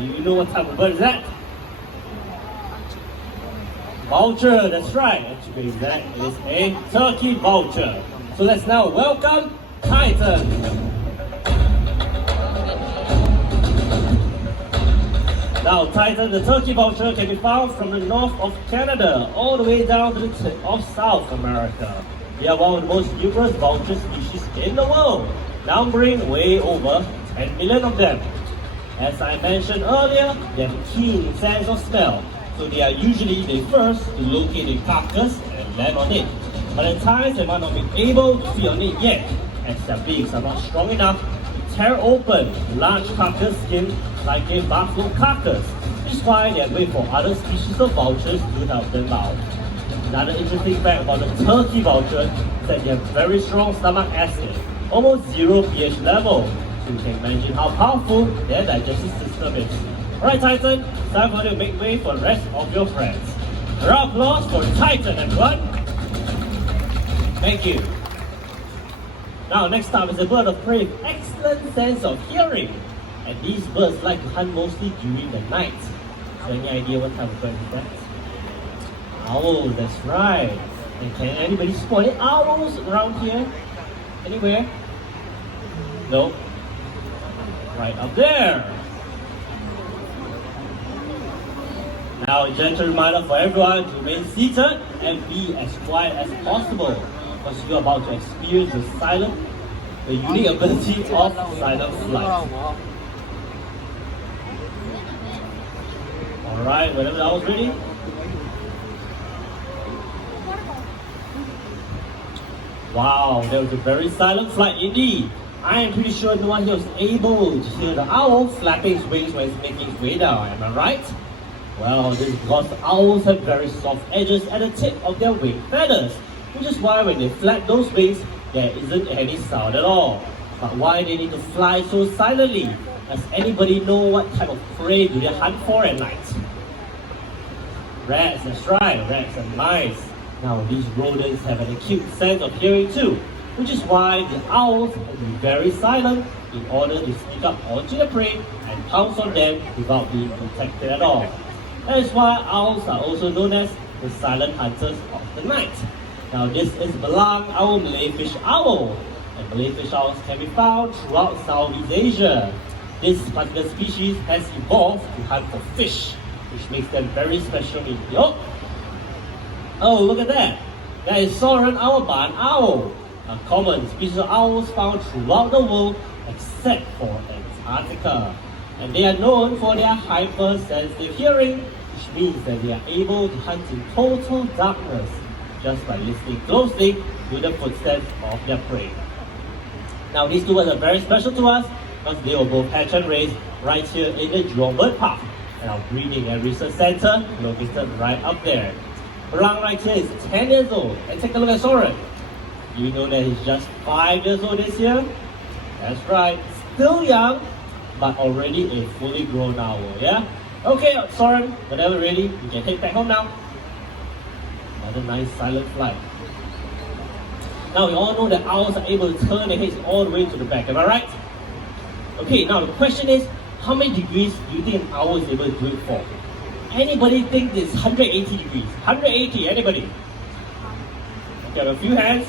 Do you know what type of bird is that? Vulture, that's right. Actually, that is a turkey vulture. So let's now welcome Titan. Now, Titan, the turkey vulture, can be found from the north of Canada all the way down to the tip of South America. They are one of the most numerous vulture species in the world, numbering way over 10 million of them. As I mentioned earlier, they have a keen sense of smell, so they are usually the first to locate a carcass and land on it. But at times they might not be able to feed on it yet, as their beaks are not strong enough to tear open large carcass skin like a buffalo carcass. This is why they wait for other species of vultures to help them out. Another interesting fact about the turkey vulture is that they have very strong stomach acid, almost 0 pH level. So you can imagine how powerful their digestive system is. Alright Titan, time for you to make way for the rest of your friends. A round of applause for Titan, everyone. Thank you. Now next up is a bird of prey with excellent sense of hearing. And these birds like to hunt mostly during the night. So any idea what type of bird is that? Owls, that's right. And can anybody spot any owls around here? Anywhere? No? Right up there. Now a gentle reminder for everyone to remain seated and be as quiet as possible, because you're about to experience the unique ability of silent flight. Alright, whenever the owl's ready. Wow, that was a very silent flight indeed. I am pretty sure no one here was able to hear the owl flapping his wings when it's making its way down, am I right? Well, this is because the owls have very soft edges at the tip of their wing feathers, which is why when they flap those wings, there isn't any sound at all. But why they need to fly so silently? Does anybody know what type of prey do they hunt for at night? Rats, that's right, rats and mice. Now these rodents have an acute sense of hearing too, which is why the owls have to be very silent in order to sneak up onto the prey and pounce on them without being detected at all. That is why owls are also known as the silent hunters of the night. Now this is Belang, our Malay fish owl. And Malay fish owls can be found throughout Southeast Asia. This particular species has evolved to hunt for fish, which makes them very special in Europe. Oh, look at that! That is Soren our barn owl, a common species of owls found throughout the world except for Antarctica. And they are known for their hypersensitive hearing, which means that they are able to hunt in total darkness, just by listening closely to the footsteps of their prey. Now these two birds are very special to us because they were both hatched and raised right here in the Jurong Bird Park, and our breeding and research center located right up there. Belang right here is 10 years old, and take a look at Soren. Do you know that he's just 5 years old this year? That's right, still young, but already a fully grown owl, yeah? Okay, Soren, whenever ready, you can head back home now. Another nice silent flight. Now we all know that owls are able to turn their heads all the way to the back, am I right? Okay, now the question is, how many degrees do you think an owl is able to do it for? Anybody think it's 180 degrees? 180, anybody? Okay, a few hands.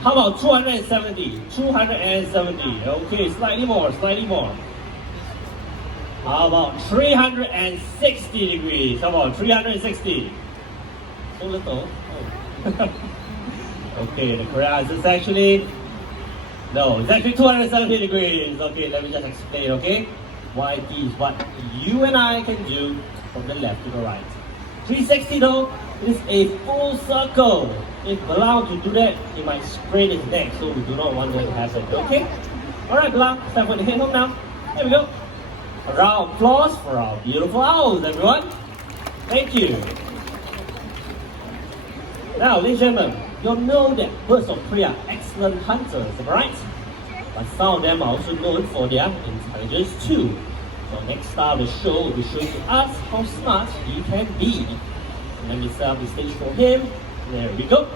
How about 270? 270. Okay, slightly more, slightly more. How about 360 degrees? How about 360? So little. Oh. Okay, the correct answer is actually, no, it's actually 270 degrees. Okay, let me just explain, okay? YT is what you and I can do from the left to the right. 360 though, is a full circle. If Belang to do that, he might sprain his neck, so we do not want that to happen, okay? Alright Belang, it's time for the head home now. Here we go. A round of applause for our beautiful owls, everyone. Thank you. Now, ladies and gentlemen, you'll know that birds of prey are excellent hunters, am I right? But some of them are also known for their intelligence too. So next star of the show will be showing to us how smart he can be. So let me set up the stage for him. There we go.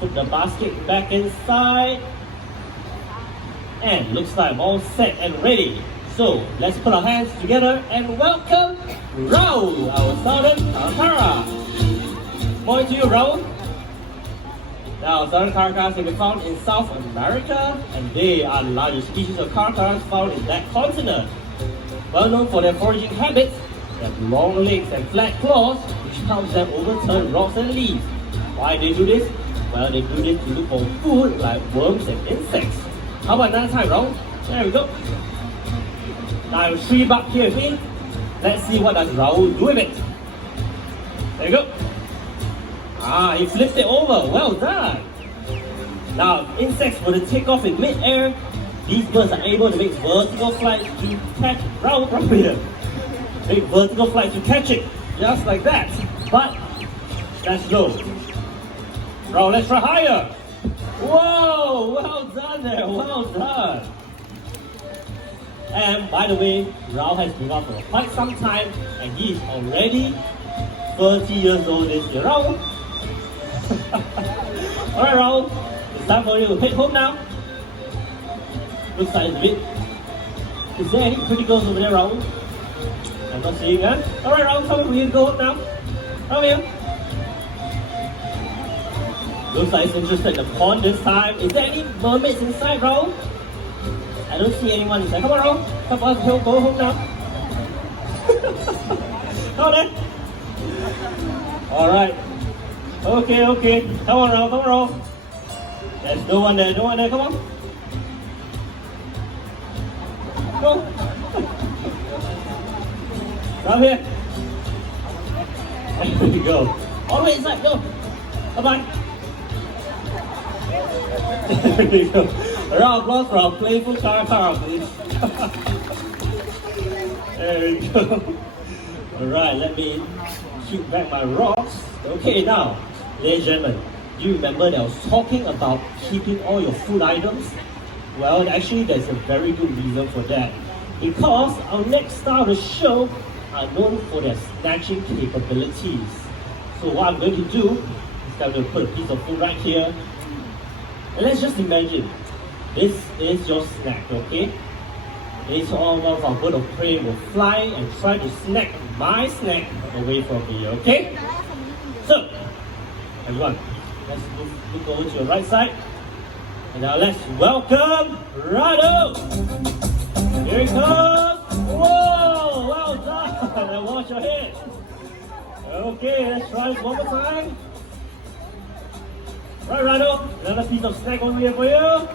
Put the basket back inside. And looks like I'm all set and ready. So let's put our hands together and welcome Raul, our southern caracara. Morning to you, Raul. Now, southern caracaras can be found in South America, and they are the largest species of caracaras found in that continent. Well known for their foraging habits, they have long legs and flat claws, which helps them overturn rocks and leaves. Why they do this? Well, they do this to look for food like worms and insects. How about another time, Raul? There we go. Now, I will sweep up here with me. Let's see what does Raul do with it. There you go. Ah, he flipped it over. Well done. Now, if insects were to take off in mid-air, these birds are able to make vertical flights to catch Raul from here. Make vertical flights to catch it, just like that. But that's low. Raul, let's try higher. Whoa, well done there, well done. And by the way, Raul has been out for quite some time, and he is already 30 years old this year. Raul. Alright, Raul, it's time for you to head home now. Looks like it's a bit. Is there any pretty girls over there, Raul? I'm not seeing, huh? Alright, Raul, come over here, go home now. Come here. Looks like it's interested in the pond this time. Is there any mermaids inside, Raul? I don't see anyone inside. Come on, Raul. Come on, go home now. Come on then. Alright. Okay. Come on, Raul, There's no one there, come on. Go. Come here. There you go. All the way inside, go. Bye-bye. There you go. A round of applause for our playful caracara, please. There you go. Alright, let me keep back my rocks. Okay, now, ladies and gentlemen, do you remember that I was talking about keeping all your food items? Well, actually, there's a very good reason for that. Because our next star of the show are known for their snatching capabilities. So what I'm going to do is I'm going to put a piece of food right here. And let's just imagine, this is your snack, okay? This all one of our bird of prey will fly and try to snag my snack away from me, okay? So, everyone, let's look over to your right side. And now let's welcome Rado! Here he comes! Whoa! Well done! And watch your head. Okay, let's try this one more time. Right, Rado, another piece of snack over here for you.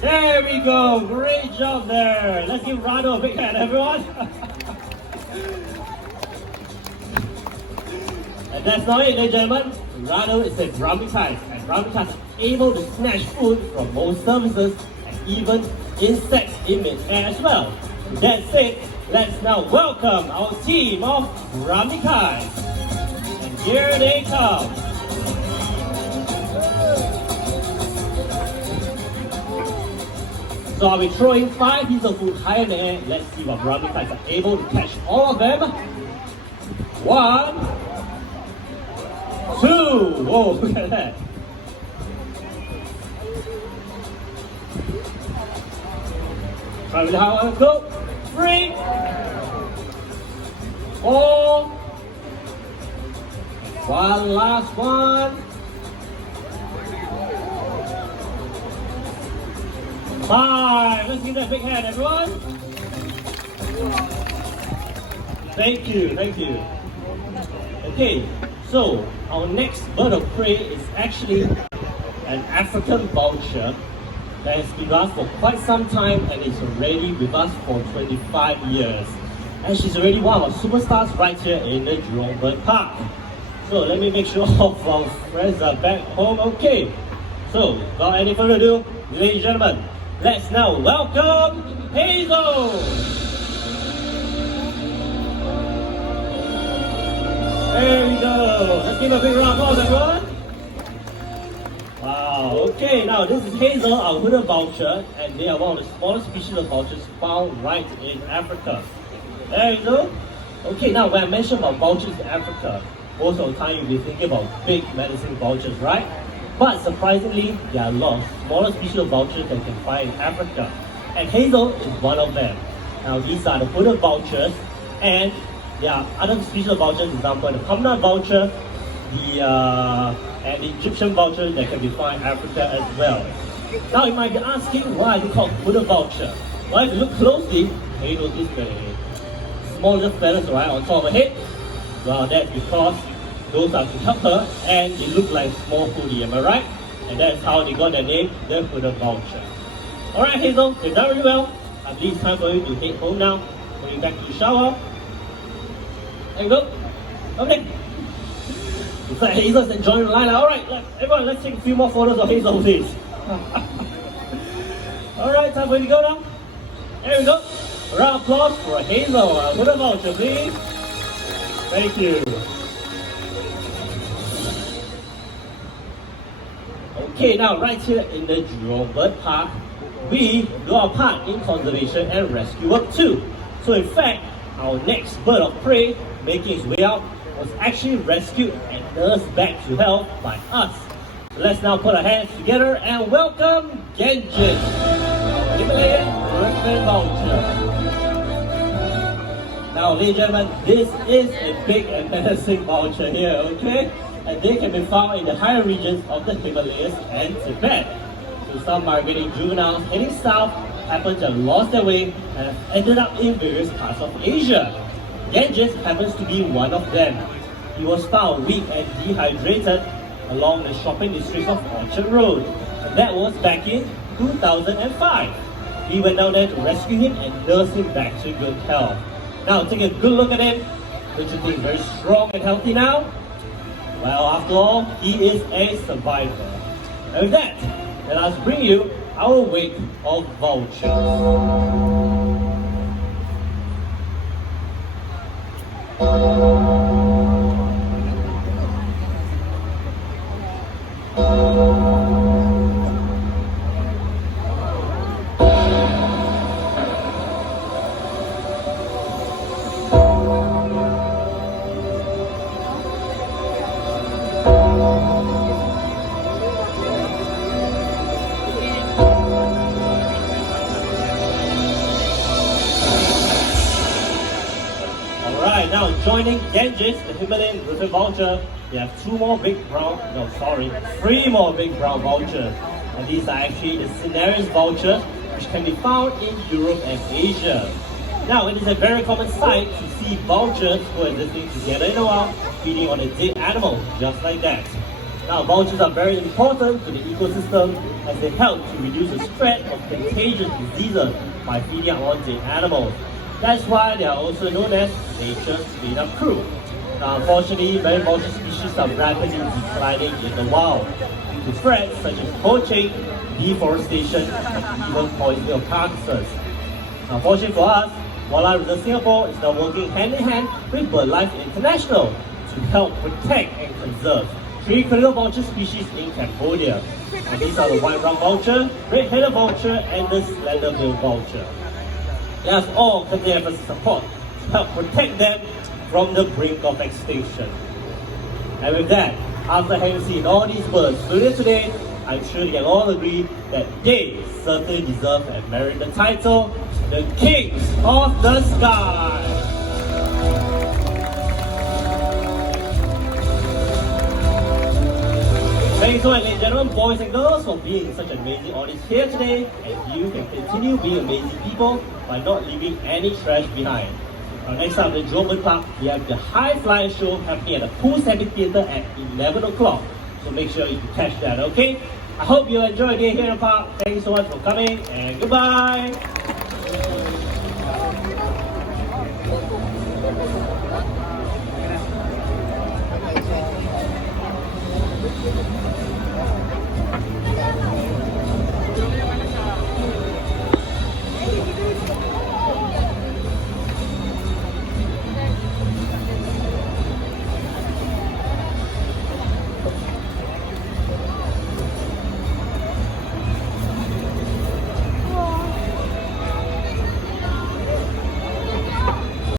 There we go, great job there. Let's give Rado a big hand, everyone. And that's not it, ladies and gentlemen. Rado is a gravitas, and gravitas is able to snatch food from most surfaces and even insects in mid-air as well. With that said, let's now welcome our team of Ramikai. And here they come. So I'll be throwing 5 pieces of food high in the air. Let's see what Ramikai are able to catch all of them. 1, 2. Whoa, look at that. Try with how I go. 3, 4. One last one. 5. Let's give that big hand, everyone. Thank you. Okay, so our next bird of prey is actually an African vulture that has been with us for quite some time and is already with us for 25 years. And she's already one of our superstars right here in the Jurong Bird Park. So let me make sure all of our friends are back home. Okay, so without any further ado, ladies and gentlemen, let's now welcome Hazel! There we go! Let's give a big round of applause, everyone! Wow, okay, now this is Hazel, our hooded vulture, and they are one of the smallest species of vultures found right in Africa. There you go! Okay, now when I mention about vultures in Africa, most of the time you'll be thinking about big menacing vultures, right? But surprisingly, there are a lot of smaller species of vultures that you can find in Africa. and Hazel is one of them. Now these are the hooded vultures, and there are other species of vultures, for example the common vulture, and the Egyptian vulture that can be found in Africa as well. Now you might be asking why they called hooded vulture. Well, if you look closely, you notice the small little feathers right on top of her head. Well, that's because those are to help her, and they look like small hoodie, am I right? And that's how they got their name, the hooded vulture. Alright Hazel, you've done really well. I believe it's time for you to head home now. Going back to the shower. There you go. Okay. Looks like Hazel's enjoying the line. Alright, everyone, let's take a few more photos of Hazel, please. Alright, time for you to go now. There we go. A round of applause for Hazel. Hooded vulture, please. Thank you. Okay, now right here in the Jurong Bird Park, we do our part in conservation and rescue work too. So in fact, our next bird of prey making its way out was actually rescued and nursed back to health by us. So let's now put our hands together and welcome Genji Himalayan Vulture. Now, ladies and gentlemen, this is a big and menacing vulture here, okay? And they can be found in the higher regions of the Himalayas and Tibet. So some migrating juveniles heading south happen to have lost their way and have ended up in various parts of Asia. Genji happens to be one of them. He was found weak and dehydrated along the shopping district of Orchard Road. And that was back in 2005. We went down there to rescue him and nurse him back to good health. Now take a good look at him. Don't you think very strong and healthy now? Well, after all, he is a survivor. And with that, let us bring you our wake of vultures. Now joining Genji, the Himalayan Vulture, we have three more big brown vultures. And these are actually the cinereous vultures, which can be found in Europe and Asia. Now it is a very common sight to see vultures coexisting together in a wild, feeding on a dead animal, just like that. Now vultures are very important to the ecosystem as they help to reduce the spread of contagious diseases by feeding on dead animals. That's why they are also known as nature's cleanup crew. Now, unfortunately, many vulture species are rapidly declining in the wild due to threats such as poaching, deforestation, and even poisoning of carcasses. Now, fortunately for us, Wildlife Reserve Singapore is now working hand in hand with BirdLife International to help protect and conserve three critical vulture species in Cambodia. And these are the white-brown vulture, red-headed vulture, and the slender-billed vulture. Let us all continue efforts to support to help protect them from the brink of extinction. And with that, after having seen all these birds earlier today, I'm sure you can all agree that they certainly deserve and merit the title, the Kings of the Sky. Thank you so much, ladies and gentlemen, boys and girls, for being such an amazing audience here today. And you can continue being amazing people by not leaving any trash behind. Now, next up, in the Jurong Bird Park, we have the High Flyer Show happening at the Pools Amphitheatre at 11 o'clock. So make sure you can catch that, okay? I hope you enjoy your day here in the park. Thank you so much for coming, and goodbye! Thank you.